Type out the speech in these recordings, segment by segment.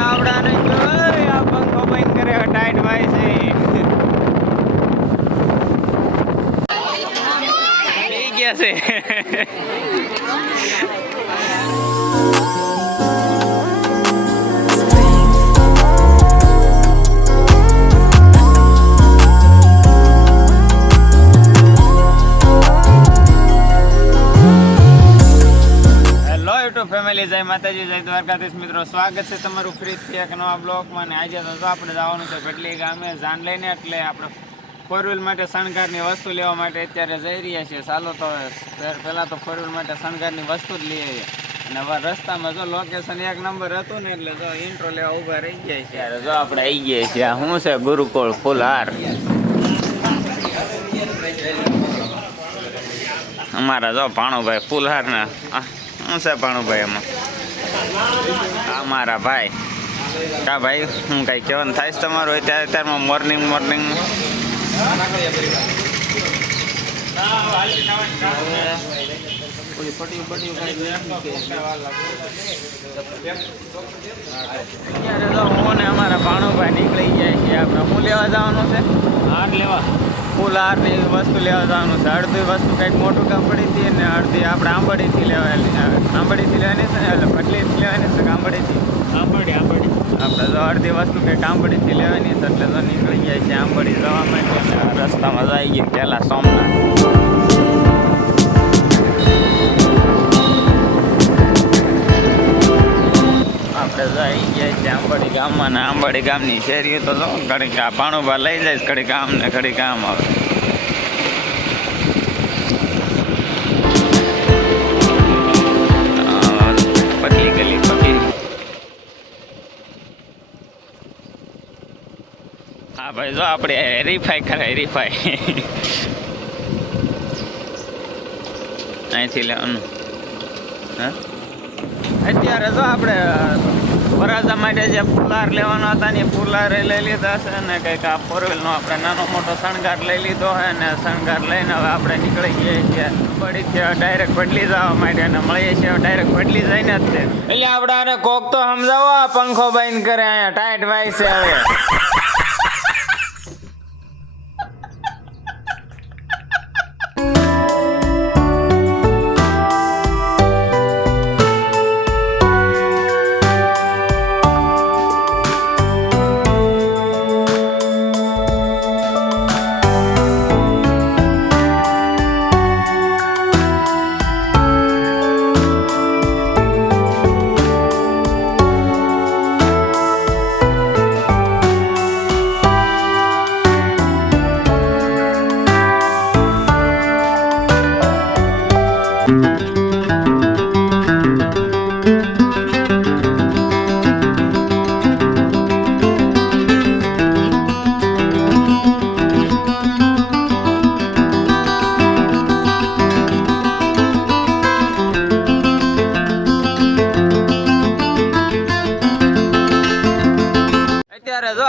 આવડા નહીં તો આ પંખો બંધ કરે ટાઈટ ભાઈ છે ગયા છે ફેમિલી જય માતાજી જય દ્વારકાધીશ મિત્રો સ્વાગત છે તમારું ફરીથી એક નવા બ્લોગમાં અને આજે તો આપણે જવાનું છે ભટલી ગામે જાન લઈને એટલે આપણે ફોર વ્હીલ માટે શણગારની વસ્તુ લેવા માટે અત્યારે જઈ રહ્યા છીએ ચાલો તો પહેલાં તો ફોર વ્હીલ માટે શણગારની વસ્તુ જ લઈ આવીએ અને હવે રસ્તામાં જો લોકેશન એક નંબર હતું ને એટલે જો ઇન્ટ્રો લેવા ઊભા રહી જાય છે યાર જો આપણે આવી ગયા છીએ આ શું છે ગુરુકુળ ફૂલહાર અમારા જો ભાણુભાઈ ફૂલહારના શું છે ભાણુભાઈ એમાં અમારા ભાઈ કા ભાઈ હું કાંઈ કહેવાનું થાય છે તમારું અત્યારમાં મોર્નિંગ હું ને અમારા ભાણુભાઈ નીકળી જાય છે આપણે શું લેવા જવાનું છે હાર લેવા ફૂલ હારની વસ્તુ લેવા જવાનું છે અડધી વસ્તુ કંઈક મોટું કામ પડી હતી ને અડધી આપણે આંબડીથી લેવાની છે એટલે ભટલીથી લેવાની છે આંબડી આપણે જો અડધી વસ્તુ કંઈક આંબડીથી લેવાની છે એટલે તો નીકળી જાય છે આંબડી જવા માટે રસ્તામાં જઈ ગઈ પહેલાં સોમનાથ આપણે જઈ ગયા છીએ આંબડી ગામમાં ને આંબડી ગામની શેરીઓ તો જો ઘડીક આ ભાણુભા લઈ જાય ઘડીક આમ ને ઘડીક આમ આવે પતલી ગલી પતલી હા ભાઈ જો આપણે હરીફાઈ કરે હરીફાઈ અહીંથી લેવાનું હા અત્યારે જો આપણે વરાજા માટે જે ફૂલહાર લેવાના હતા ને ફૂલહાર લઈ લીધા છે ને કંઈક આ ફોર વ્હીલનો આપણે નાનો મોટો શણગાર લઈ લીધો છે ને શણગાર લઈને હવે આપણે નીકળી જઈએ છીએ બળીથી ડાયરેક્ટ ભટલી જવા માટે અને મળીએ છીએ ડાયરેક્ટ ભટલી જઈને જ છે એટલે આપણે આને કોક તો સમજાવો આ પંખો બંધ કરે અહીંયા ટાઈટ વાય છે હવે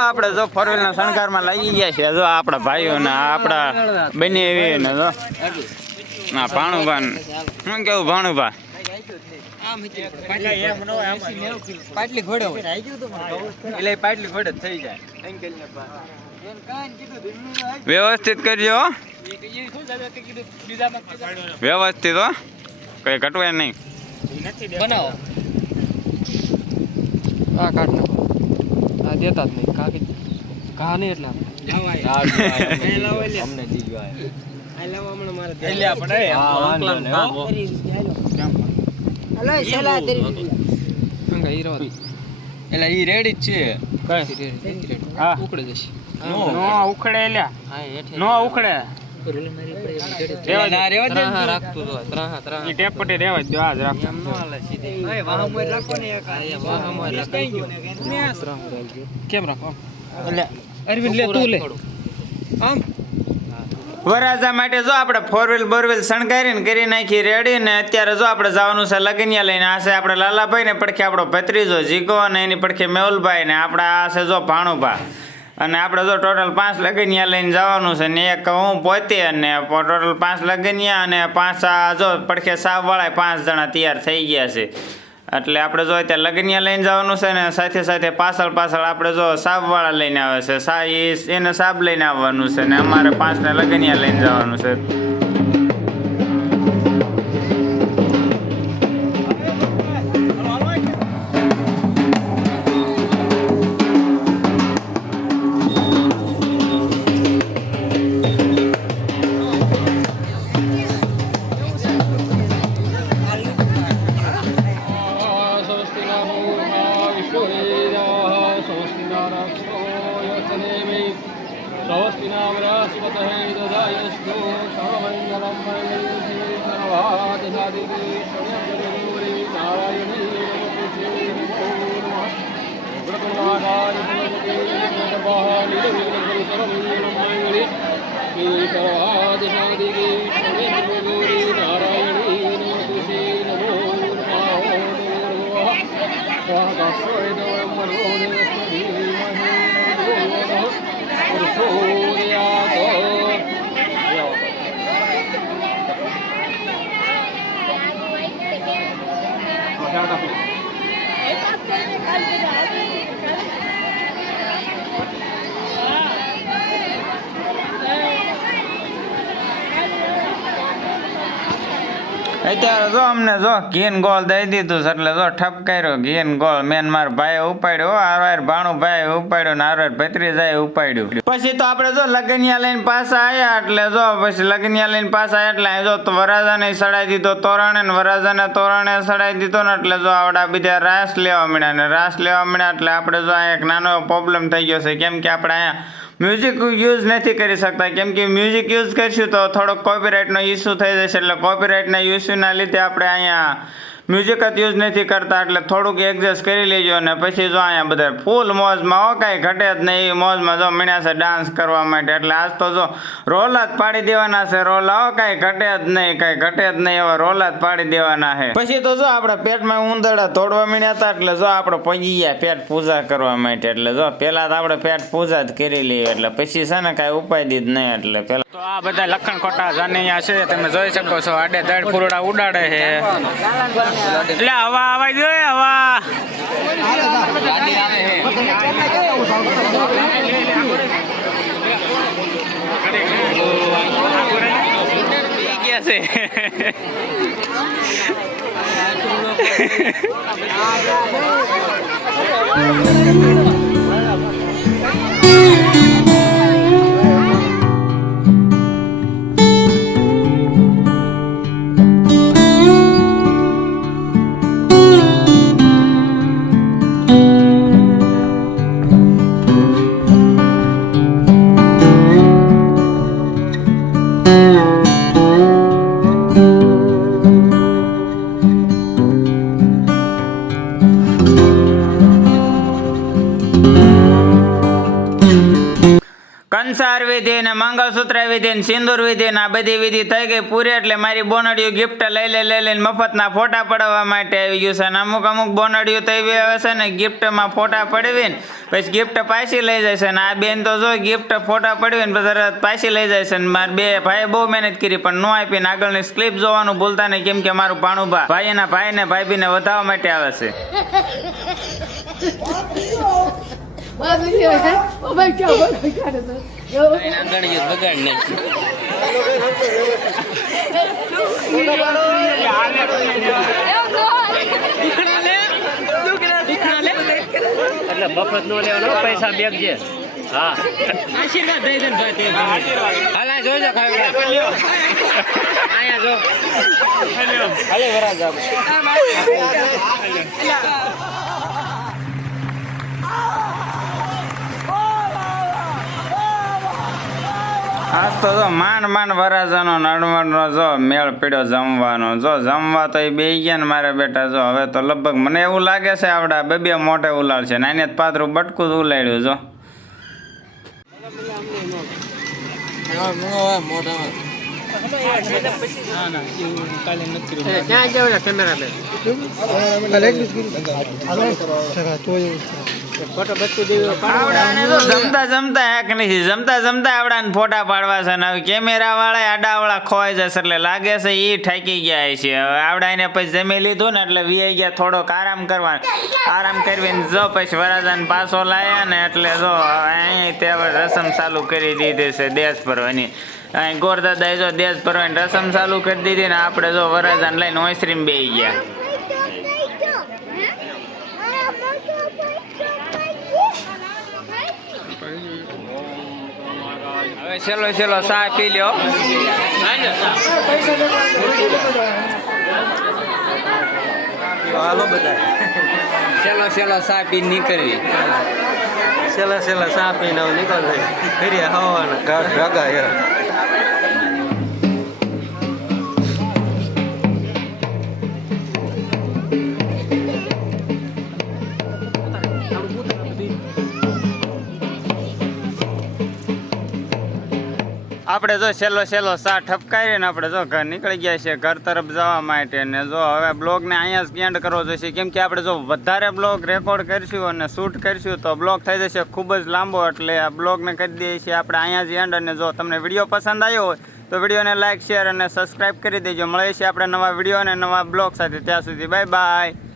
આપણે જો ફોર વ્હીલ ના શણગારમાં લઈ ગયા છે જો આપણા ભાઈઓ ને આપણા બને એવી ને જો ના ભાણુભા શું કેવું ભાણુભા પાટલી ઘોડો પાટલી ઘોડે થઈ જાય વ્યવસ્થિત કરજો વ્યવસ્થિત હો કઈ ઘટવાય નહીં બનાવો આ કાઢ નાખો આ દેતા જ નહીં કા નહીં એટલે અમને દીજો એટલે ઈ રેડી જ છે ઉખડે જશે ઉખડે નો ઉખડે કેમ રાખો અરવિંદ લે તું લે આમ વરાજા માટે જો આપણે ફોર વ્હીલ બોરવેલ શણગારીને કરી નાખી રેડી ને અત્યારે જો આપણે જવાનું છે લગનિયા લઈને આ છે આપણે લાલાભાઈ ને પડખે આપણો ભત્રીજો જીગો અને એની પડખે મેહુલભાઈ ને આપણા આ છે જો ભાણુભા અને આપણે જો ટોટલ 5 લગનિયા લઈને જવાનું છે ને એક હું પોતે અને ટોટલ 5 લગનિયા અને 5 જો પડખે સાવ વાળા 5 જણા તૈયાર થઈ ગયા છે એટલે આપણે જો અત્યારે લગનિયા લઈને જવાનું છે ને સાથે સાથે પાછળ આપણે જો સાબવાળા લઈને આવે છે એને સાબ લઈને આવવાનું છે ને અમારે 5 ને લગનિયા લઈને જવાનું છે. અત્યારે જો અમને જો ઘીન ગોળ દઈ દીધું છે એટલે જો ઠપકાર્યો ઘીન ગોળ મેન માર ભાઈ ઉપાડ્યો હારવાર ભાણું ભાઈ ઉપાડ્યું ને હારવાર ભત્રીજાએ ઉપાડ્યું. પછી તો આપણે જો લગનિયા લઈને પાછા આવ્યા એટલે જો પછી લગનિયા લઈને પાછા આવ્યા એટલે જો વરાજાને સડાઈ દીધો તોરણે ને વરાજાને તોરણે સડાઈ દીધો ને એટલે જો આવડા બીજા રાસ લેવા મળ્યા ને રાસ લેવા મળ્યા એટલે આપણે જો એક નાનો પ્રોબ્લેમ થઈ ગયો છે કેમ કે આપણે અહીંયા મ્યુઝિક યુઝ નથી કરી શકતા કેમ કે મ્યુઝિક યુઝ કરીશું તો થોડોક કોપીરાઇટનો ઇસ્યુ થઈ જશે એટલે કોપીરાઇટના ઇસ્યુના લીધે આપણે અહીંયા મ્યુઝિક જ યુઝ નથી કરતા એટલે થોડુંક એડજસ્ટ કરી લેજો અને પછી જો અહીંયા બધા ફૂલ મોજમાં હો કાંઈ ઘટે જ નહીં એ મોજમાં જો મળ્યા છે ડાન્સ કરવા માટે એટલે આજ તો જો રોલા જ પાડી દેવાના છે રોલા હો કાંઈ ઘટે જ નહીં એવા રોલા જ પાડી દેવાના છે. પછી તો જો આપણે પેટમાં ઉંદરડા તોડવા મળ્યા હતા એટલે જો આપણે પહોંચી ગયા પેટ પૂજા કરવા માટે એટલે જો પહેલાં તો આપણે પેટ પૂજા જ કરી લઈએ એટલે પછી છે ને કાંઈ ઉપાય જ નહીં એટલે પહેલાં તો આ બધા લખણ ખોટા જાનૈયા છે તમે જોઈ શકો છો આડે દડ ફૂરડા ઉડાડે છે એટલે હવા આવા જોઈએ હવા ગયા છે. કંસાર વિધિ ને મંગળસૂત્ર વિધિ ને સિંદૂર વિધિ ને આ બધી વિધિ થઈ ગઈ પૂરી એટલે મારી બોનડિયું ગિફ્ટ લઈને મફતના ફોટા પડાવવા માટે આવી ગયું છે અને અમુક બોનડિયું તો એવી આવે છે ને ગિફ્ટમાં ફોટા પડાવીને પછી ગિફ્ટ પાછી લઈ જાય છે ને આ બેન તો જો ગિફ્ટ ફોટા પડાવીને બધા પાછી લઈ જાય છે ને મારા બે ભાઈ બહુ મહેનત કરી પણ ન આપીને આગળની સ્ક્લિપ જોવાનું ભૂલતા નહીં કેમ કે મારું ભાણુભા ભાઈના ભાઈને ભાઈબીને વધાવવા માટે આવે છે. એટલે મફત નો લેવાનો પૈસા બેગ છે. હા આશીર્વાદ દઈ દે ભાઈ હાલા જોજો આયા જો હાલે વરા જાવ આજ તો જો માંડ વરાજાનો નડવણનો જો મેળ પીડ્યો જમવાનો જો જમવા તો એ બે ગયા ને મારા બેટા જો હવે તો લગભગ મને એવું લાગે છે આવડા બે મોટે ઉલાડ છે નાની પાતરું બટકું જ ઉલાડ્યું જો ફોટો બચ્ચું દેવી આવડાને તો જમતા જમતા એક નથી જમતા જમતા આવડાને ફોટા પાડવા છે ને હવે કેમેરા વાળા આડાવાળા ખોવાઈ જશે એટલે લાગે છે એ થાકી ગયા છે હવે આવડાને પછી જમી લીધું ને એટલે વીઆઈ ગયા થોડોક આરામ કરવા આરામ કરીને જો પછી વરાજાને પાછો લાયા ને એટલે જો અહીં તે હવે રસમ ચાલુ કરી દીધી છે દેશ ભરવાની અહીં ગોરદાદાએ જો દેશ ભરવાની રસમ ચાલુ કરી દીધી ને આપણે જો વરાજાને લઈને ઓસરીમાં બેસી ગયા હવે ચલો ચલો ચા પી લ્યો હાલો બધા ચલો ચલો ચા પી નીકળવી છેલ્લા ચા પીને નીકળ થઈ ફેરી હવાના ગાગા યાર આપણે જો છેલ્લો સા ઠપકારીને આપણે જો ઘર નીકળી ગયા છે ઘર તરફ જવા માટે ને જો હવે બ્લોગને અહીંયા જ એન્ડ કરવો જોઈશે કેમ કે આપણે જો વધારે બ્લોગ રેકોર્ડ કરીશું અને શૂટ કરીશું તો બ્લોગ થઈ જશે ખૂબ જ લાંબો એટલે આ બ્લોગને કરી દઈએ છીએ આપણે અહીંયા જ એન્ડ અને જો તમને વિડીયો પસંદ આવ્યો હોય તો વિડીયોને લાઇક શેર અને સબસ્ક્રાઈબ કરી દેજો મળીએ છીએ આપણે નવા વિડીયો અને નવા બ્લોગ સાથે ત્યાં સુધી બાય બાય